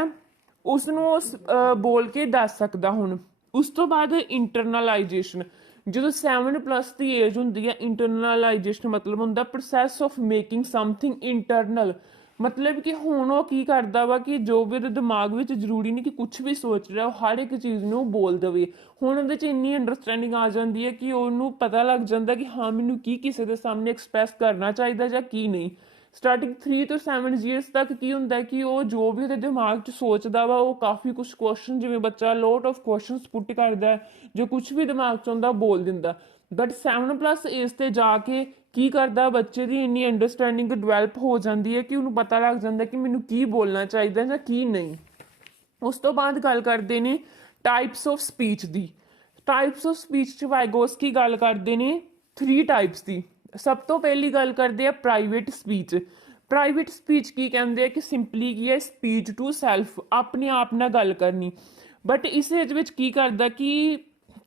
ਉਸ ਨੂੰ ਉਹ ਬੋਲ ਕੇ ਦੱਸ ਸਕਦਾ ਹੁਣ ਉਸ ਤੋਂ ਬਾਅਦ ਇੰਟਰਨਲਾਈਜੇਸ਼ਨ ਜਦੋਂ 7+ ਦੀ ਏਜ ਹੁੰਦੀ ਹੈ ਇੰਟਰਨਲਾਈਜੇਸ਼ਨ ਮਤਲਬ ਹੁੰਦਾ process of making something internal ਮਤਲਬ ਕਿ ਹੁਣ ਉਹ ਕੀ ਕਰਦਾ ਵਾ ਕਿ ਜੋ ਵੀ ਉਹਦੇ ਦਿਮਾਗ ਵਿੱਚ ਜ਼ਰੂਰੀ ਨਹੀਂ ਕਿ ਕੁਛ ਵੀ ਸੋਚ ਰਿਹਾ ਉਹ ਹਰ ਇੱਕ ਚੀਜ਼ ਨੂੰ ਬੋਲ ਦੇਵੇ ਹੁਣ ਉਹਦੇ 'ਚ ਇੰਨੀ ਅੰਡਰਸਟੈਂਡਿੰਗ ਆ ਜਾਂਦੀ ਹੈ ਕਿ ਉਹਨੂੰ ਪਤਾ ਲੱਗ ਜਾਂਦਾ ਕਿ ਹਾਂ ਮੈਨੂੰ ਕੀ ਕਿਸੇ ਦੇ ਸਾਹਮਣੇ ਐਕਸਪ੍ਰੈਸ ਕਰਨਾ ਚਾਹੀਦਾ ਜਾਂ ਕੀ ਨਹੀਂ ਸਟਾਰਟਿੰਗ 3 to 7 years ਤੱਕ ਕੀ ਹੁੰਦਾ ਕਿ ਉਹ ਜੋ ਵੀ ਉਹਦੇ ਦਿਮਾਗ 'ਚ ਸੋਚਦਾ ਵਾ ਉਹ ਕਾਫੀ ਕੁਛ ਕੁਐਸਚਨ ਜਿਵੇਂ ਬੱਚਾ ਲੋਟ ਆਫ ਕੁਐਸਚਨਸ ਪੁੱਟ ਕਰਦਾ ਜੋ ਕੁਛ ਵੀ ਦਿਮਾਗ 'ਚ ਆਉਂਦਾ ਬੋਲ ਦਿੰਦਾ ਬਟ 7+ ਏਜ 'ਤੇ ਜਾ ਕੇ ਕੀ ਕਰਦਾ ਬੱਚੇ ਦੀ ਇੰਨੀ ਅੰਡਰਸਟੈਂਡਿੰਗ ਡਿਵੈਲਪ ਹੋ ਜਾਂਦੀ ਹੈ ਕਿ ਉਹਨੂੰ ਪਤਾ ਲੱਗ ਜਾਂਦਾ ਕਿ ਮੈਨੂੰ ਕੀ ਬੋਲਣਾ ਚਾਹੀਦਾ ਜਾਂ ਕੀ ਨਹੀਂ ਉਸ ਤੋਂ ਬਾਅਦ ਗੱਲ ਕਰਦੇ ਨੇ types of speech the types of speech 'ਚ ਵਾਈਗੋਸਕੀ ਗੱਲ ਕਰਦੇ ਨੇ 3 ਟਾਈਪਸ ਦੀ ਸਭ ਤੋਂ ਪਹਿਲੀ ਗੱਲ ਕਰਦੇ ਆ ਪ੍ਰਾਈਵੇਟ ਸਪੀਚ ਕੀ ਕਹਿੰਦੇ ਆ ਕਿ ਸਿੰਪਲੀ ਕੀ ਹੈ ਸਪੀਚ ਟੂ ਸੈਲਫ ਆਪਣੇ ਆਪ ਨਾਲ ਗੱਲ ਕਰਨੀ ਬਟ ਇਸ ਏਜ ਵਿੱਚ ਕੀ ਕਰਦਾ ਕਿ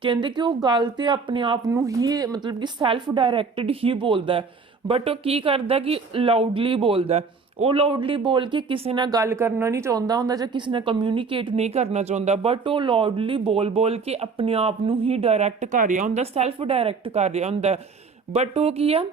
ਕਹਿੰਦੇ ਕਿ ਉਹ ਗੱਲ ਤੇ ਆਪਣੇ ਆਪ ਨੂੰ ਹੀ ਮਤਲਬ ਕਿ ਸੈਲਫ ਡਾਇਰੈਕਟਡ ਹੀ ਬੋਲਦਾ ਬਟ ਉਹ ਕੀ ਕਰਦਾ ਕਿ ਲਾਊਡਲੀ ਬੋਲਦਾ ਉਹ ਲਾਊਡਲੀ ਬੋਲ ਕੇ ਕਿਸੇ ਨਾਲ ਗੱਲ ਕਰਨਾ ਨਹੀਂ ਚਾਹੁੰਦਾ ਹੁੰਦਾ ਜਾਂ ਕਿਸੇ ਨਾਲ ਕਮਿਊਨੀਕੇਟ ਨਹੀਂ ਕਰਨਾ ਚਾਹੁੰਦਾ ਬਟ ਉਹ ਲਾਊਡਲੀ ਬੋਲ ਕੇ ਆਪਣੇ ਆਪ ਨੂੰ ਹੀ ਡਾਇਰੈਕਟ ਕਰ ਰਿਹਾ ਹੁੰਦਾ ਸੈਲਫ ਡਾਇਰੈਕਟ ਕਰ ਰਿਹਾ ਹੁੰਦਾ ਬਟ ਉਹ ਕੀ ਆ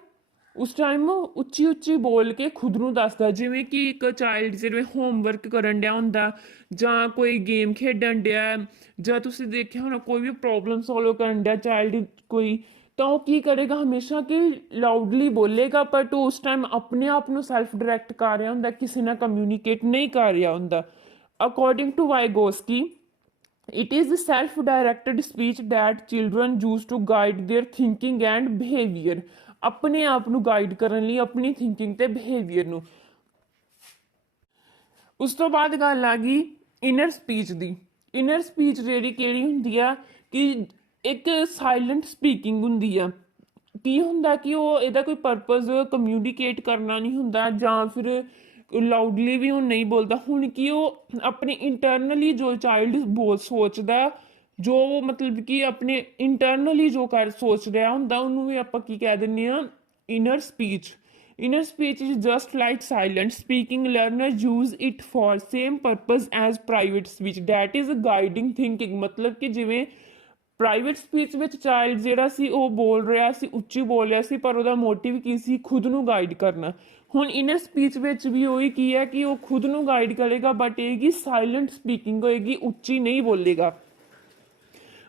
ਉਸ ਟਾਈਮ ਉੱਚੀ ਬੋਲ ਕੇ ਖੁਦ ਨੂੰ ਦੱਸਦਾ ਜਿਵੇਂ ਕਿ ਇੱਕ ਚਾਈਲਡ ਜਿਵੇਂ ਹੋਮਵਰਕ ਕਰਨ ਡਿਆ ਹੁੰਦਾ ਜਾਂ ਕੋਈ ਗੇਮ ਖੇਡਣ ਡਿਆ ਜਾਂ ਤੁਸੀਂ ਦੇਖਿਆ ਹੋਣਾ ਕੋਈ ਵੀ ਪ੍ਰੋਬਲਮ ਸੋਲਵ ਕਰਨ ਡਿਆ ਚਾਈਲਡ ਕੋਈ ਤਾਂ ਉਹ ਕੀ ਕਰੇਗਾ ਹਮੇਸ਼ਾ ਕਿ ਲਾਊਡਲੀ ਬੋਲੇਗਾ ਬਟ ਉਸ ਟਾਈਮ ਆਪਣੇ ਆਪ ਨੂੰ ਸੈਲਫ ਡਾਇਰੈਕਟ ਕਰ ਰਿਹਾ ਹੁੰਦਾ ਕਿਸੇ ਨਾਲ ਕਮਿਊਨੀਕੇਟ ਨਹੀਂ ਕਰ ਰਿਹਾ ਹੁੰਦਾ According to Vygotsky, it is the self-directed speech that children use to guide their thinking and behavior. ਆਪਣੇ ਆਪ ਨੂੰ ਗਾਈਡ ਕਰਨ ਲਈ ਆਪਣੀ ਥਿੰਕਿੰਗ ਤੇ ਬਿਹੇਵੀਅਰ ਨੂੰ। ਉਸ ਤੋਂ ਬਾਅਦ ਗੱਲ ਆ ਗਈ ਇਨਰ ਸਪੀਚ ਦੀ। ਇਨਰ ਸਪੀਚ ਜਿਹੜੀ ਕਿਹੜੀ ਹੁੰਦੀ ਆ ਕਿ ਇੱਕ ਸਾਇਲੈਂਟ ਸਪੀਕਿੰਗ ਹੁੰਦੀ ਆ। ਕੀ ਹੁੰਦਾ ਕਿ ਉਹ ਇਹਦਾ ਕੋਈ ਪਰਪਸ ਕਮਿਊਨੀਕੇਟ ਕਰਨਾ ਨਹੀਂ ਹੁੰਦਾ ਜਾਂ ਫਿਰ ਲਾਊਡਲੀ ਵੀ ਉਹ ਨਹੀਂ ਬੋਲਦਾ। ਹੁਣ ਕਿ ਉਹ ਆਪਣੇ ਇੰਟਰਨਲੀ ਜੋ ਚਾਈਲਡ ਸੋਚਦਾ, ਜੋ ਮਤਲਬ ਕਿ ਆਪਣੇ ਇੰਟਰਨਲੀ ਜੋ ਸੋਚ ਰਿਹਾ ਹੁੰਦਾ, ਉਹਨੂੰ ਵੀ ਆਪਾਂ ਕੀ ਕਹਿ ਦਿੰਦੇ ਹਾਂ, inner speech. Inner speech is just like silent speaking. Learners use it for same purpose as private speech. That is guiding thinking. मतलब कि ਜਿਵੇਂ ਪ੍ਰਾਈਵੇਟ ਸਪੀਚ ਵਿੱਚ ਚਾਈਲਡ ਜਿਹੜਾ ਸੀ ਉਹ ਬੋਲ ਰਿਹਾ ਸੀ, ਉੱਚੀ ਬੋਲ ਰਿਹਾ ਸੀ, ਪਰ ਉਹਦਾ ਮੋਟਿਵ ਕੀ ਸੀ, ਖੁਦ ਨੂੰ ਗਾਈਡ ਕਰਨਾ। ਹੁਣ ਇਨਰ ਸਪੀਚ ਵਿੱਚ ਵੀ ਉਹੀ ਕੀ ਹੈ ਕਿ ਉਹ ਖੁਦ ਨੂੰ ਗਾਈਡ ਕਰੇਗਾ, ਬਟ ਇਹਗੀ ਸਾਇਲੈਂਟ ਸਪੀਕਿੰਗ ਹੋਏਗੀ, ਉੱਚੀ ਨਹੀਂ ਬੋਲੇਗਾ।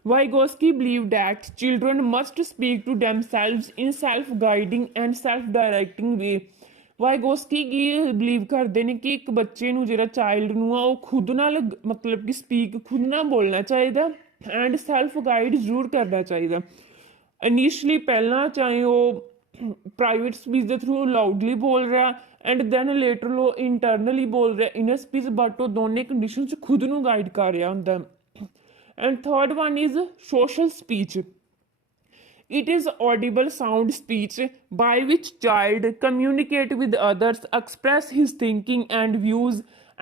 Vygotsky believed that children must speak to themselves in self-guiding and self-directing way. Vygotsky Ki believe ਕਰਦੇ ਨੇ ਕਿ ਇੱਕ ਬੱਚੇ ਨੂੰ ਜਿਹੜਾ ਚਾਈਲਡ ਨੂੰ ਆ ਉਹ ਖੁਦ ਨਾਲ ਮਤਲਬ ਕਿ ਸਪੀਕ ਖੁਦ ਨਾਲ ਬੋਲਣਾ ਚਾਹੀਦਾ ਐਂਡ ਸੈਲਫ ਗਾਈਡ ਜ਼ਰੂਰ ਕਰਨਾ ਚਾਹੀਦਾ। ਇਨੀਸ਼ੀਅਲੀ ਪਹਿਲਾਂ ਚਾਹੇ ਉਹ ਪ੍ਰਾਈਵੇਟ ਸਪੀਚ ਦੇ ਥਰੂ ਲਾਊਡਲੀ ਬੋਲ ਰਿਹਾ ਐਂਡ ਦੈਨ ਲੇਟਰ ਉਹ ਇੰਟਰਨਲੀ ਬੋਲ ਰਿਹਾ ਇਨਰ ਸਪੀਚ, ਬਟ ਉਹ ਦੋਨੇ ਕੰਡੀਸ਼ਨ 'ਚ ਖੁਦ ਨੂੰ ਗਾਈਡ ਕਰ ਰਿਹਾ ਹੁੰਦਾ। And third one is social speech. It is audible sound speech by which child communicate with others, express his thinking and views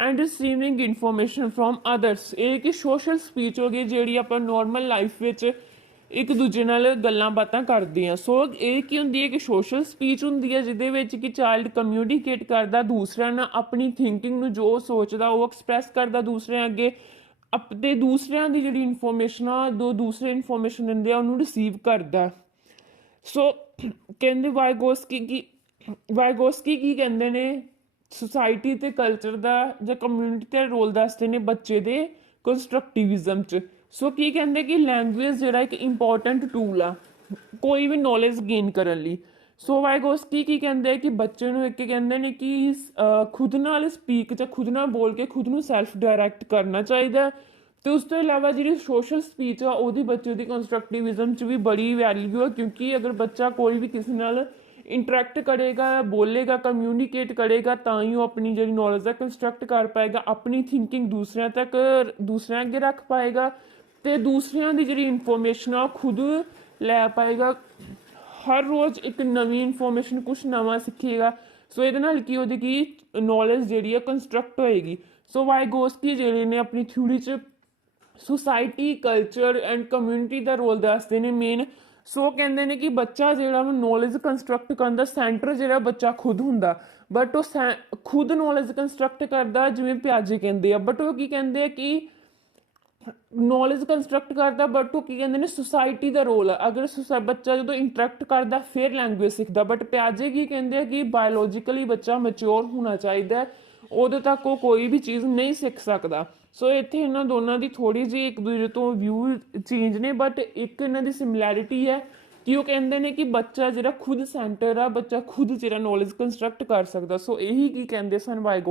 and receiving information from others. ਇਹ ਕਿ social speech ਹੋ ਗਈ ਜਿਹੜੀ ਆਪਾਂ normal life ਵਿੱਚ ਇੱਕ ਦੂਜੇ ਨਾਲ ਗੱਲਾਂ ਬਾਤਾਂ ਕਰਦੇ ਹਾਂ। ਸੋ ਇਹ ਕੀ ਹੁੰਦੀ ਹੈ ਕਿ ਸੋਸ਼ਲ ਸਪੀਚ ਹੁੰਦੀ ਹੈ ਜਿਹਦੇ ਵਿੱਚ ਕਿ ਚਾਈਲਡ ਕਮਿਊਨੀਕੇਟ ਕਰਦਾ ਦੂਸਰਿਆਂ ਨਾਲ, ਆਪਣੀ ਥਿੰਕਿੰਗ ਨੂੰ ਜੋ ਸੋਚਦਾ ਉਹ ਐਕਸਪ੍ਰੈਸ ਕਰਦਾ ਦੂਸਰਿਆਂ ਅੱਗੇ, ਅਤੇ ਦੂਸਰਿਆਂ ਦੀ ਜਿਹੜੀ ਇਨਫੋਰਮੇਸ਼ਨ ਆ ਦੂਸਰੇ ਇਨਫੋਰਮੇਸ਼ਨ ਦਿੰਦੇ ਆ ਉਹਨੂੰ ਰਿਸੀਵ ਕਰਦਾ। ਸੋ ਕਹਿੰਦੇ ਵਾਈਗੋਸਕੀ ਕੀ ਕਹਿੰਦੇ ਨੇ, ਸੁਸਾਇਟੀ ਤੇ ਕਲਚਰ ਦਾ ਜਾਂ ਕਮਿਊਨਿਟੀ ਦਾ ਰੋਲ ਦੱਸਦੇ ਨੇ ਬੱਚੇ ਦੇ ਕੰਸਟਰਕਟਿਵਿਜ਼ਮ 'ਚ। ਸੋ ਕੀ ਕਹਿੰਦੇ ਕਿ ਲੈਂਗੁਏਜ ਜਿਹੜਾ ਇੱਕ ਇੰਪੋਰਟੈਂਟ ਟੂਲ ਆ ਕੋਈ ਵੀ ਨੌਲੇਜ ਗੇਨ ਕਰਨ ਲਈ। ਸੋ ਵਾਈਗੋਸਕੀ ਕੀ ਕਹਿੰਦੇ ਕਿ ਬੱਚੇ ਨੂੰ ਇੱਕ ਕਹਿੰਦੇ ਨੇ ਕਿ ਖੁਦ ਨਾਲ ਸਪੀਕ ਜਾਂ ਖੁਦ ਨਾਲ ਬੋਲ ਕੇ ਖੁਦ ਨੂੰ ਸੈਲਫ ਡਾਇਰੈਕਟ ਕਰਨਾ ਚਾਹੀਦਾ। ਅਤੇ ਉਸ ਤੋਂ ਇਲਾਵਾ ਜਿਹੜੀ ਸੋਸ਼ਲ ਸਪੀਚ ਆ ਉਹਦੀ ਬੱਚੇ ਦੀ ਕੰਸਟਰਕਟਿਵਿਜ਼ਮ 'ਚ ਵੀ ਬੜੀ ਵੈਲਿਊ ਆ, ਕਿਉਂਕਿ ਅਗਰ ਬੱਚਾ ਕੋਈ ਵੀ ਕਿਸੇ ਨਾਲ ਇੰਟਰੈਕਟ ਕਰੇਗਾ, ਬੋਲੇਗਾ, ਕਮਿਊਨੀਕੇਟ ਕਰੇਗਾ ਤਾਂ ਹੀ ਉਹ ਆਪਣੀ ਜਿਹੜੀ ਨੌਲੇਜ ਆ ਕੰਸਟਰਕਟ ਕਰ ਪਾਏਗਾ, ਆਪਣੀ ਥਿੰਕਿੰਗ ਦੂਸਰਿਆਂ ਅੱਗੇ ਰੱਖ ਪਾਏਗਾ ਅਤੇ ਦੂਸਰਿਆਂ ਦੀ ਜਿਹੜੀ ਇਨਫੋਰਮੇਸ਼ਨ ਆ ਉਹ ਖੁਦ ਲੈ ਪਾਏਗਾ। ਹਰ ਰੋਜ਼ ਇੱਕ ਨਵੀਂ ਇਨਫੋਰਮੇਸ਼ਨ ਕੁਛ ਨਵਾਂ ਸਿੱਖੇਗਾ। ਸੋ ਇਹਦੇ ਨਾਲ ਕੀ ਉਹਦੀ ਕੀ ਨੌਲੇਜ ਜਿਹੜੀ ਆ ਕੰਸਟਰਕਟ ਹੋਏਗੀ। ਸੋ ਵਾਈਗੋਸਕੀ ਜਿਹੜੇ ਨੇ ਆਪਣੀ ਥਿਊਰੀ 'ਚ ਸੁਸਾਇਟੀ, ਕਲਚਰ ਐਂਡ ਕਮਿਊਨਿਟੀ ਦਾ ਰੋਲ ਦੱਸਦੇ ਨੇ ਮੇਨ। ਸੋ ਕਹਿੰਦੇ ਨੇ ਕਿ ਬੱਚਾ ਜਿਹੜਾ ਨੌਲੇਜ ਕੰਸਟਰਕਟ ਕਰਨ ਦਾ ਸੈਂਟਰ ਜਿਹੜਾ ਬੱਚਾ ਖੁਦ ਹੁੰਦਾ, ਬਟ ਉਹ ਖੁਦ ਨੌਲੇਜ ਕੰਸਟਰਕਟ ਕਰਦਾ ਜਿਵੇਂ ਪਿਆਜੇ ਕਹਿੰਦੇ ਆ, ਬਟ ਉਹ ਕੀ ਕਹਿੰਦੇ ਆ ਕਿ ਨੌਲੇਜ ਕੰਸਟਰਕਟ ਕਰਦਾ, ਬਟ ਉਹ ਕੀ ਕਹਿੰਦੇ ਨੇ ਸੁਸਾਇਟੀ ਦਾ ਰੋਲ ਆ। ਅਗਰ ਬੱਚਾ ਜਦੋਂ ਇੰਟਰੈਕਟ ਕਰਦਾ ਫਿਰ ਲੈਂਗੁਏਜ ਸਿੱਖਦਾ, ਬਟ ਪਿਆਜੇ ਕੀ ਕਹਿੰਦੇ ਆ ਕਿ ਬਾਇਓਲੋਜੀਕਲੀ ਬੱਚਾ ਮੈਚਿਓਰ ਹੋਣਾ ਚਾਹੀਦਾ, ਉਦੋਂ ਤੱਕ ਉਹ ਕੋਈ ਵੀ ਚੀਜ਼ ਨਹੀਂ ਸਿੱਖ ਸਕਦਾ। ਸੋ ਇੱਥੇ ਇਹਨਾਂ ਦੋਨਾਂ ਦੀ ਥੋੜ੍ਹੀ ਜਿਹੀ ਇੱਕ ਦੂਜੇ ਤੋਂ ਵਿਊ ਚੇਂਜ ਨੇ, ਬਟ ਇੱਕ ਇਹਨਾਂ ਦੀ ਸਿਮਿਲੈਰਿਟੀ ਹੈ ਕਿ ਉਹ ਕਹਿੰਦੇ ਨੇ ਕਿ ਬੱਚਾ ਜਿਹੜਾ ਖੁਦ ਸੈਂਟਰ ਆ, ਬੱਚਾ ਖੁਦ ਜਿਹੜਾ ਨੌਲੇਜ ਕੰਸਟਰਕਟ ਕਰ ਸਕਦਾ। ਸੋ ਇਹੀ ਕੀ ਕਹਿੰਦੇ ਸਨ ਵਾਈਗੋ।